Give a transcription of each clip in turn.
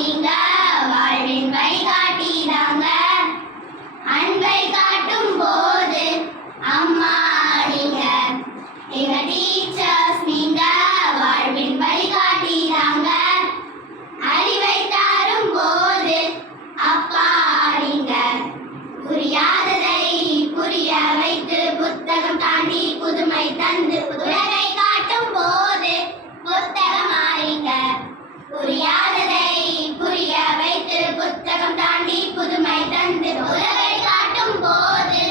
நீங்க வாழ்வின் வழிகாட்டினாங்க. அன்பை காட்டும் போது அம்மா நீங்க. எங்க டீச்சர்ஸ் நீங்க வாழ்வின் வழிகாட்டினாங்க. அறிவை தரும் போது அப்பா நீங்க. புரியாததை புரிய வைத்து புத்தகம் தாண்டி புதுமை தந்து உலகை காட்டும் போது புத்தகமாறீங்க. புரியாததை புரிய வைத்து புத்தகம் தாண்டி புதுமை தந்து உலகை காட்டும் போது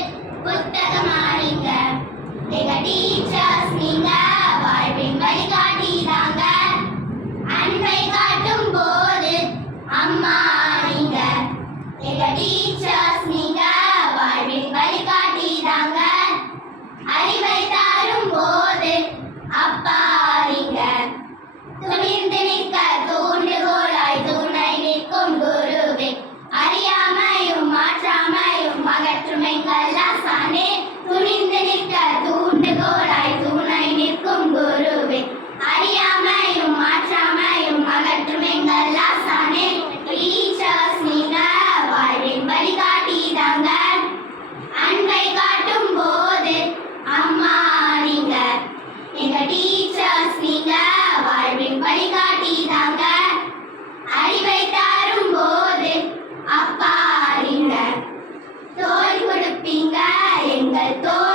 புத்தகமாறீங்க. எங்க டீச்சர்ஸ் நீங்க வாழ்வின் வழிகாட்டினாங்க. அன்பை காட்டும் போது அம்மா நீங்க. எங்க டீச்சர்ஸ் நீங்க வாழ்வின் வழிகாட்டினாங்க. அறிவை தரும் போது அப்பா நீங்க. துணிந்து நிற்க தூண்டுகோலாய் துணை நிற்கும் குருவே. அறியாமையும் மாற்றாமையும் அகற்றும் எங்கள் ஆசானே. துணிந்து நிற்க தூண்டுகோலாய் துணை நிற்கும் குருவே. அறியாமையும் மாற்றாமையும் அகற்றும் எங்கள் ஆசானே. டீச்சர்ஸ் நீங்க வாழ்வின் வழிகாட்டினாங்க. அன்பை காட்டும் போது அம்மா நீங்க. எங்க டீச்சர்ஸ் நீங்க வாழ்வின் வழிகாட்டினாங்க. அறிவை தரும் போது அப்பா நீங்க. தோள் கொடுப்பீங்க எங்கள் தோள்